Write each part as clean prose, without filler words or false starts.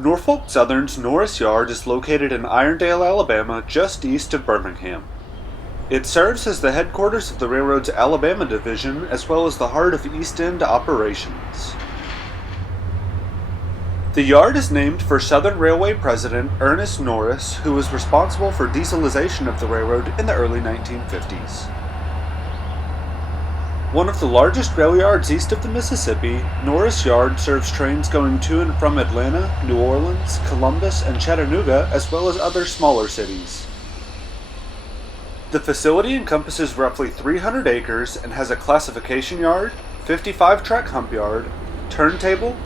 Norfolk Southern's Norris Yard is located in Irondale, Alabama, just east of Birmingham. It serves as the headquarters of the railroad's Alabama division, as well as the heart of East End operations. The yard is named for Southern Railway President Ernest Norris, who was responsible for dieselization of the railroad in the early 1950s. One of the largest rail yards east of the Mississippi, Norris Yard serves trains going to and from Atlanta, New Orleans, Columbus, and Chattanooga, as well as other smaller cities. The facility encompasses roughly 300 acres and has a classification yard, 55-track hump yard, turntable,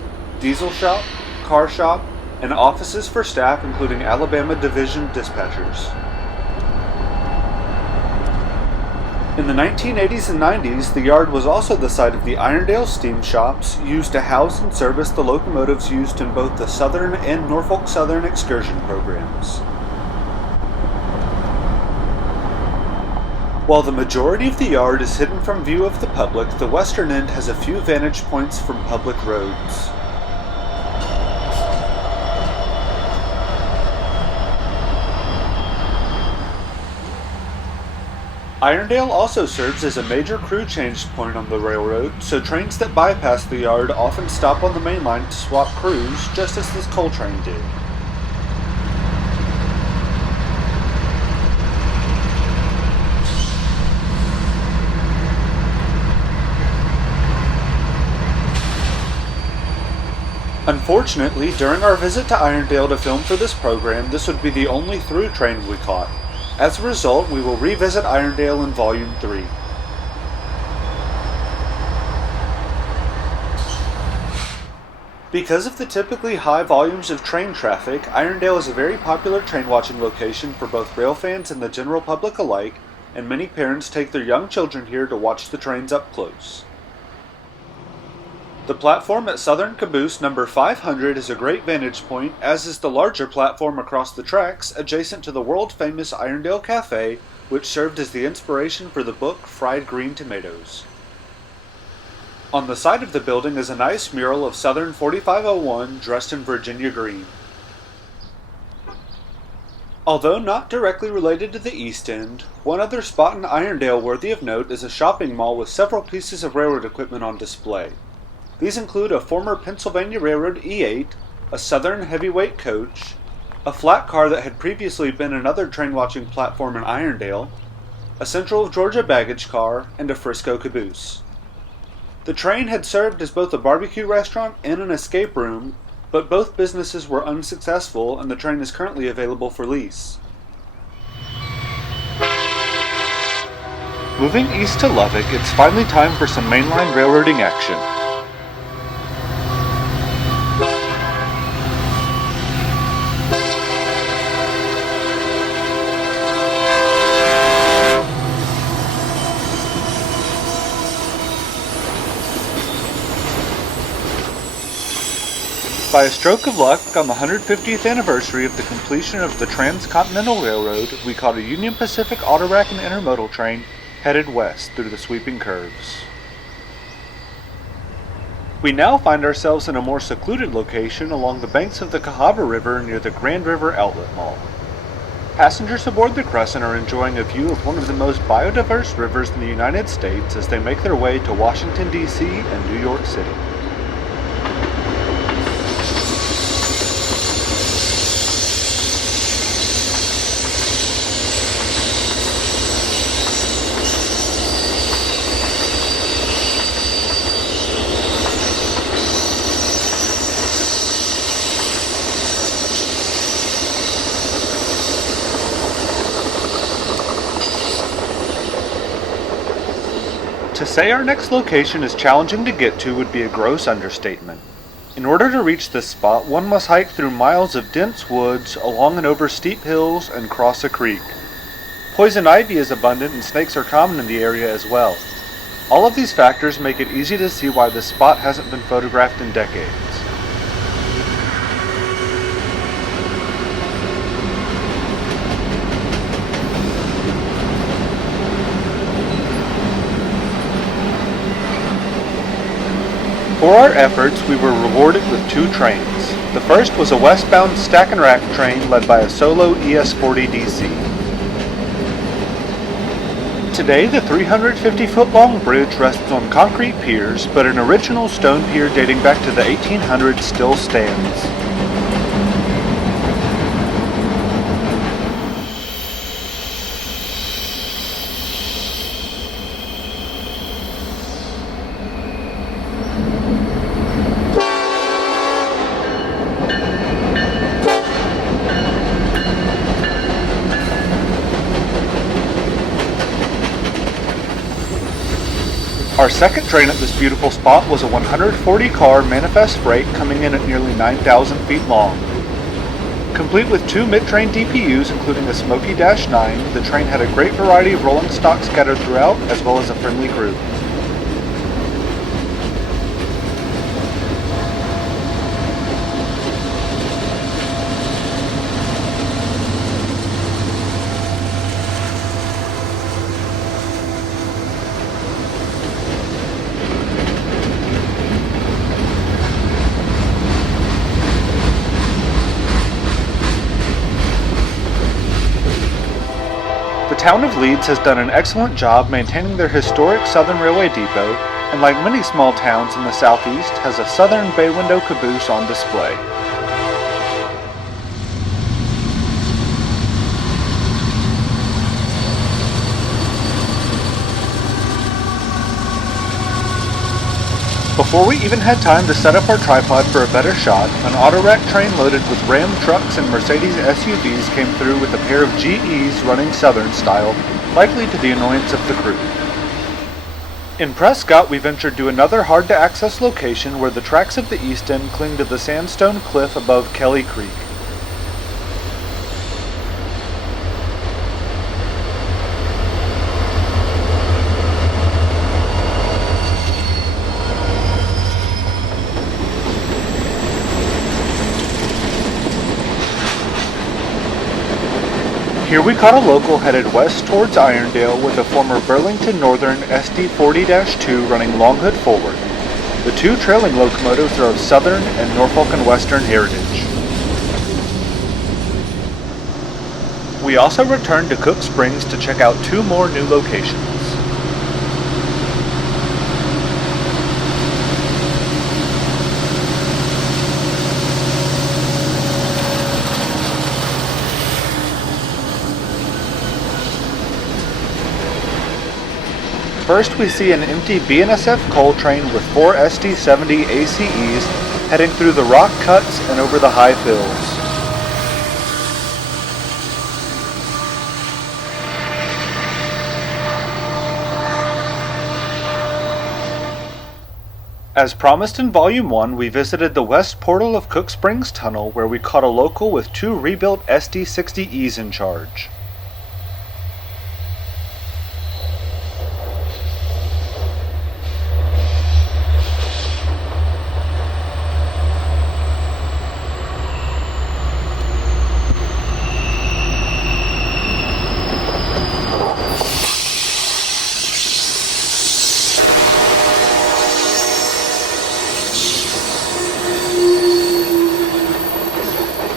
diesel shop, car shop, and offices for staff including Alabama Division dispatchers. In the 1980s and 90s, the yard was also the site of the Irondale steam shops used to house and service the locomotives used in both the Southern and Norfolk Southern excursion programs. While the majority of the yard is hidden from view of the public, the western end has a few vantage points from public roads. Irondale also serves as a major crew change point on the railroad, so trains that bypass the yard often stop on the main line to swap crews, just as this coal train did. Unfortunately, during our visit to Irondale to film for this program, this would be the only through train we caught. As a result, we will revisit Irondale in Volume 3. Because of the typically high volumes of train traffic, Irondale is a very popular train watching location for both rail fans and the general public alike, and many parents take their young children here to watch the trains up close. The platform at Southern Caboose number 500 is a great vantage point, as is the larger platform across the tracks adjacent to the world-famous Irondale Cafe, which served as the inspiration for the book Fried Green Tomatoes. On the side of the building is a nice mural of Southern 4501 dressed in Virginia green. Although not directly related to the East End, one other spot in Irondale worthy of note is a shopping mall with several pieces of railroad equipment on display. These include a former Pennsylvania Railroad E8, a Southern heavyweight coach, a flat car that had previously been another train-watching platform in Irondale, a Central of Georgia baggage car, and a Frisco caboose. The train had served as both a barbecue restaurant and an escape room, but both businesses were unsuccessful and the train is currently available for lease. Moving east to Lubbock, it's finally time for some mainline railroading action. By a stroke of luck, on the 150th anniversary of the completion of the Transcontinental Railroad, we caught a Union Pacific Autorack and Intermodal train headed west through the sweeping curves. We now find ourselves in a more secluded location along the banks of the Cahaba River near the Grand River Outlet Mall. Passengers aboard the Crescent are enjoying a view of one of the most biodiverse rivers in the United States as they make their way to Washington, D.C. and New York City. To say our next location is challenging to get to would be a gross understatement. In order to reach this spot, one must hike through miles of dense woods, along and over steep hills, and cross a creek. Poison ivy is abundant and snakes are common in the area as well. All of these factors make it easy to see why this spot hasn't been photographed in decades. For our efforts, we were rewarded with 2 trains. The first was a westbound stack and rack train led by a solo ES40 DC. Today, the 350-foot-long bridge rests on concrete piers, but an original stone pier dating back to the 1800s still stands. Our second train at this beautiful spot was a 140-car manifest freight coming in at nearly 9,000 feet long. Complete with two mid-train DPUs, including a Smoky Dash 9, the train had a great variety of rolling stock scattered throughout, as well as a friendly crew. The town of Leeds has done an excellent job maintaining their historic Southern Railway depot, and like many small towns in the southeast, has a Southern bay window caboose on display. Before we even had time to set up our tripod for a better shot, an autorack train loaded with Ram trucks and Mercedes SUVs came through with a pair of GEs running Southern style, likely to the annoyance of the crew. In Prescott, we ventured to another hard-to-access location where the tracks of the East End cling to the sandstone cliff above Kelly Creek. Here we caught a local headed west towards Irondale with a former Burlington Northern SD40-2 running long hood forward. The two trailing locomotives are of Southern and Norfolk and Western heritage. We also returned to Cook Springs to check out two more new locations. First, we see an empty BNSF coal train with 4 SD70 ACEs heading through the rock cuts and over the high hills. As promised in Volume 1, we visited the west portal of Cook Springs Tunnel, where we caught a local with 2 rebuilt SD60Es in charge.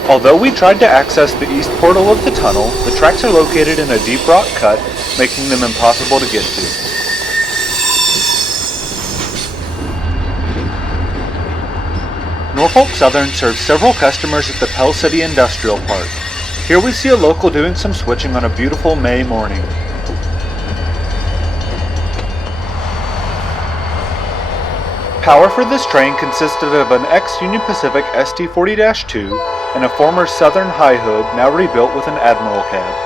Although we tried to access the east portal of the tunnel, the tracks are located in a deep rock cut, making them impossible to get to. Norfolk Southern serves several customers at the Pell City Industrial Park. Here we see a local doing some switching on a beautiful May morning. Power for this train consisted of an ex-Union Pacific SD40-2 and a former Southern high hood, now rebuilt with an Admiral cab.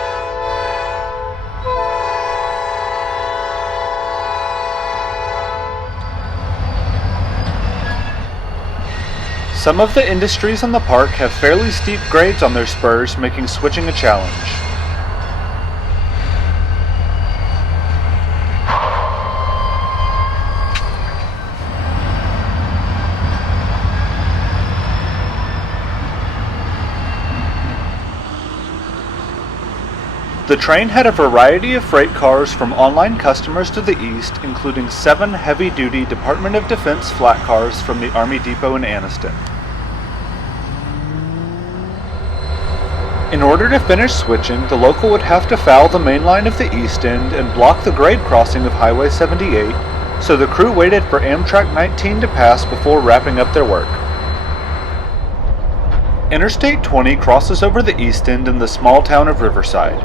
Some of the industries in the park have fairly steep grades on their spurs, making switching a challenge. The train had a variety of freight cars from online customers to the east, including 7 heavy-duty Department of Defense flat cars from the Army Depot in Anniston. In order to finish switching, the local would have to foul the main line of the East End and block the grade crossing of Highway 78, so the crew waited for Amtrak 19 to pass before wrapping up their work. Interstate 20 crosses over the East End in the small town of Riverside.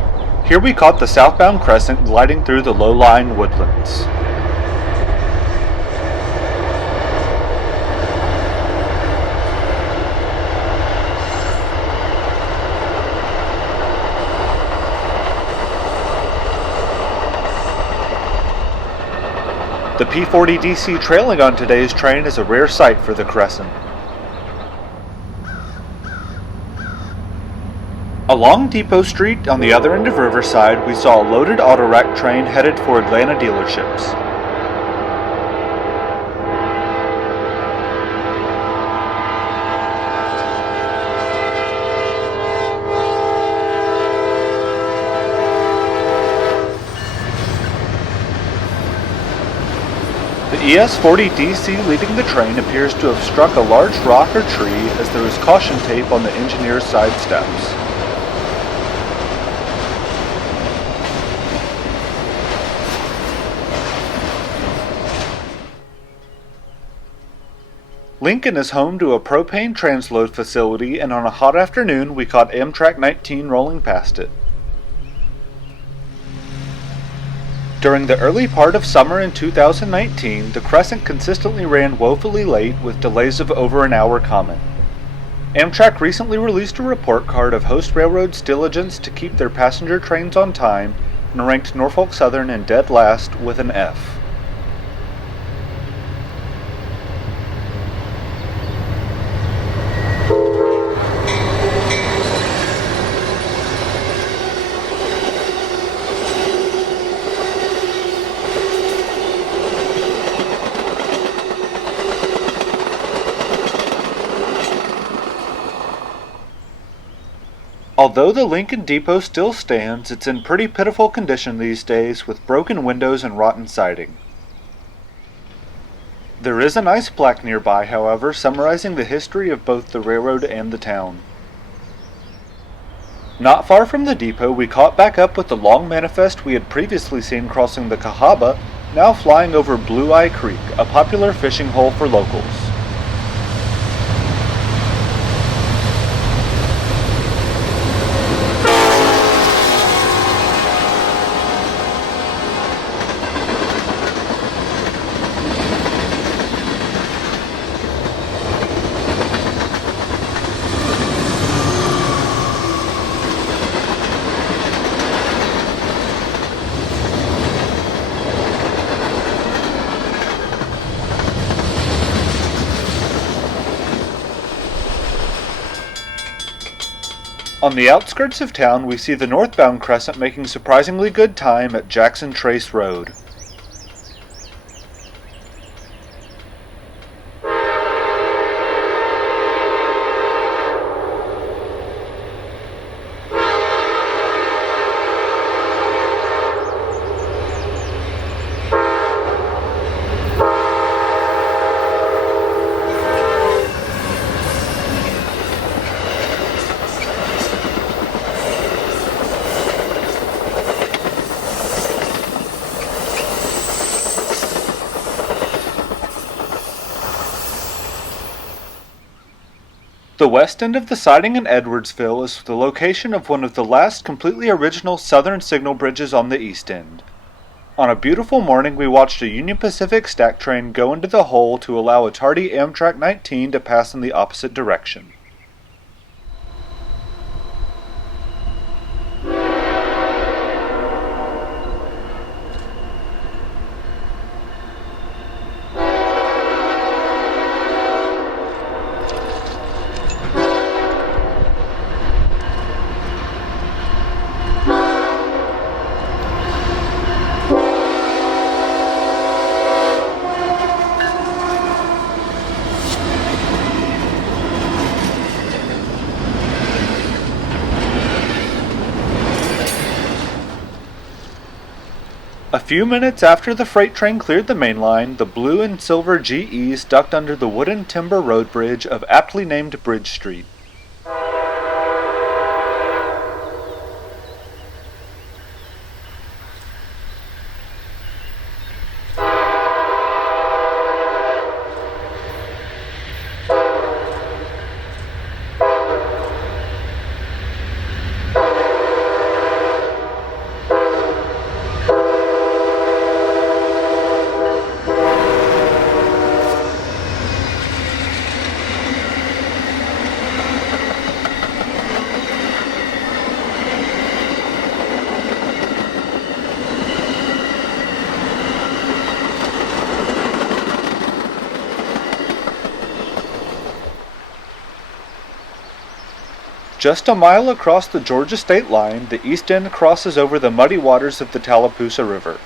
Here we caught the southbound crescent gliding through the low-lying woodlands. The P40DC trailing on today's train is a rare sight for the crescent. Along Depot Street on the other end of Riverside, we saw a loaded autorack train headed for Atlanta dealerships. The ES40DC leading the train appears to have struck a large rock or tree as there is caution tape on the engineer's side steps. Lincoln is home to a propane transload facility, and on a hot afternoon we caught Amtrak 19 rolling past it. During the early part of summer in 2019, the Crescent consistently ran woefully late with delays of over an hour common. Amtrak recently released a report card of host railroads' diligence to keep their passenger trains on time and ranked Norfolk Southern in dead last with an F. Although the Lincoln Depot still stands, it's in pretty pitiful condition these days with broken windows and rotten siding. There is a nice plaque nearby, however, summarizing the history of both the railroad and the town. Not far from the depot, we caught back up with the long manifest we had previously seen crossing the Cahaba, now flying over Blue Eye Creek, a popular fishing hole for locals. On the outskirts of town, we see the northbound Crescent making surprisingly good time at Jackson Trace Road. The west end of the siding in Edwardsville is the location of one of the last completely original Southern signal bridges on the east end. On a beautiful morning, we watched a Union Pacific stack train go into the hole to allow a tardy Amtrak 19 to pass in the opposite direction. A few minutes after the freight train cleared the main line, the blue and silver GEs ducked under the wooden timber road bridge of aptly named Bridge Street. Just a mile across the Georgia state line, the East End crosses over the muddy waters of the Tallapoosa River.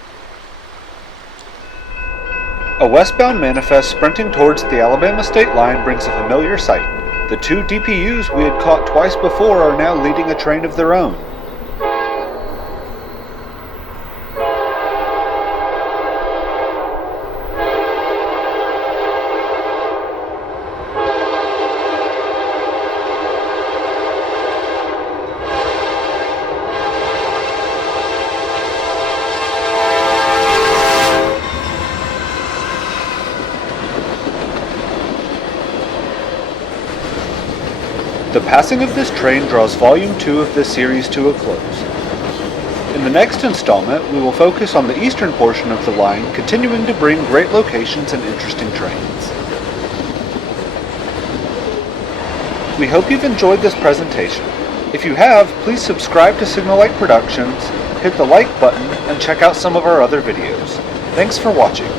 A westbound manifest sprinting towards the Alabama state line brings a familiar sight. The two DPUs we had caught twice before are now leading a train of their own. The passing of this train draws Volume 2 of this series to a close. In the next installment, we will focus on the eastern portion of the line, continuing to bring great locations and interesting trains. We hope you've enjoyed this presentation. If you have, please subscribe to Signal Light Productions, hit the like button, and check out some of our other videos. Thanks for watching.